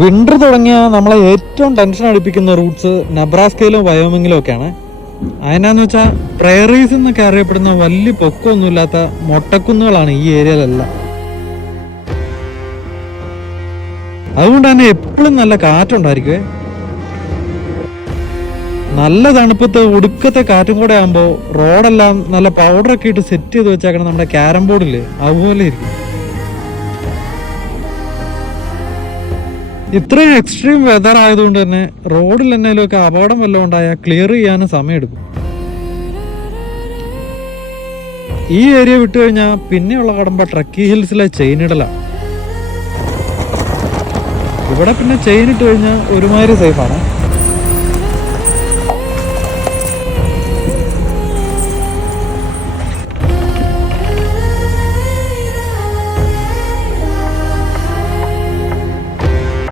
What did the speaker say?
Winter തുടങ്ങിയ നമ്മളെ ഏറ്റവും ടെൻഷൻ അടിപ്പിക്കുന്ന റൂട്ട്സ് നബ്രാസ്കയിലും വയോമിങ്ങിലും ഒക്കെയാണ്. അതിനാന്ന് വെച്ചാൽ പ്രയറീസ് എന്നൊക്കെ അറിയപ്പെടുന്ന വലിയ പൊക്കമൊന്നുമില്ലാത്ത മൊട്ടക്കുന്നുകളാണ് ഈ ഏരിയയിലെല്ലാം. അതുകൊണ്ട് തന്നെ എപ്പോഴും നല്ല കാറ്റുണ്ടായിരിക്കുവേ. നല്ല തണുപ്പത്ത് ഒടുക്കത്തെ കാറ്റും കൂടെ ആകുമ്പോൾ റോഡെല്ലാം നല്ല പൗഡറൊക്കെ ഇട്ട് സെറ്റ് ചെയ്ത് വെച്ചേക്കണം. നമ്മുടെ ക്യാരം ബോർഡില് അതുപോലെ ഇരിക്കും. ഇത്രയും എക്സ്ട്രീം വെതർ ആയതുകൊണ്ട് തന്നെ റോഡിൽ എന്തെങ്കിലും ഒക്കെ അപകടം വല്ലതും ഉണ്ടായാൽ ക്ലിയർ ചെയ്യാനും സമയമെടുക്കും. ഈ ഏരിയ വിട്ടു കഴിഞ്ഞാൽ പിന്നെയുള്ള കടമ്പ ട്രക്കി ഹിൽസിലെ ചെയിനിടലാണ്. ഇവിടെ പിന്നെ ചെയിൻ ഇട്ട് കഴിഞ്ഞാൽ ഒരുമാതിരി സേഫാണ്.